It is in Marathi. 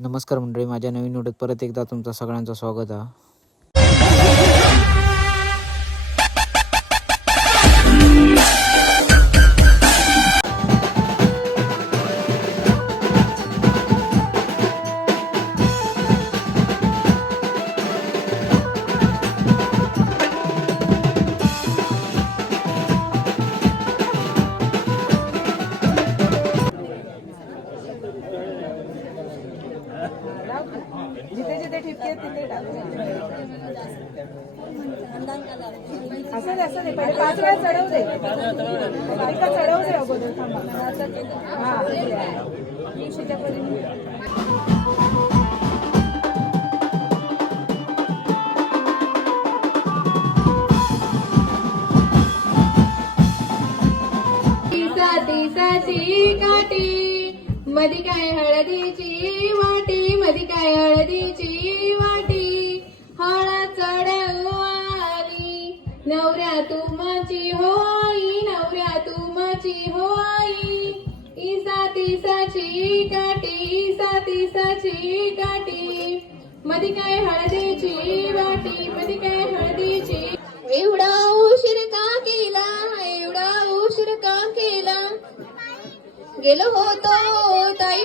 नमस्कार मंडळी माझ्या नवीन व्हिडिओत परत एकदा तुमचं सगळ्यांचं स्वागत आहे. जिथे तिथे असं असं पहिले पाच वेळा चढवू दे चढवू दे अगोदर थांबा हा परीने. काठी मधी काय हळदीची वाटी मधी काय हळदीची हो होई नवऱ्या तुमची होई. इसा तिसाची काटी इसा तिसाची काठी मधी काय हळदीची वाटी मधी काय हळदीची. एवढा उशीर का केला एवढा उशीर का केला? गेलो होतो ताई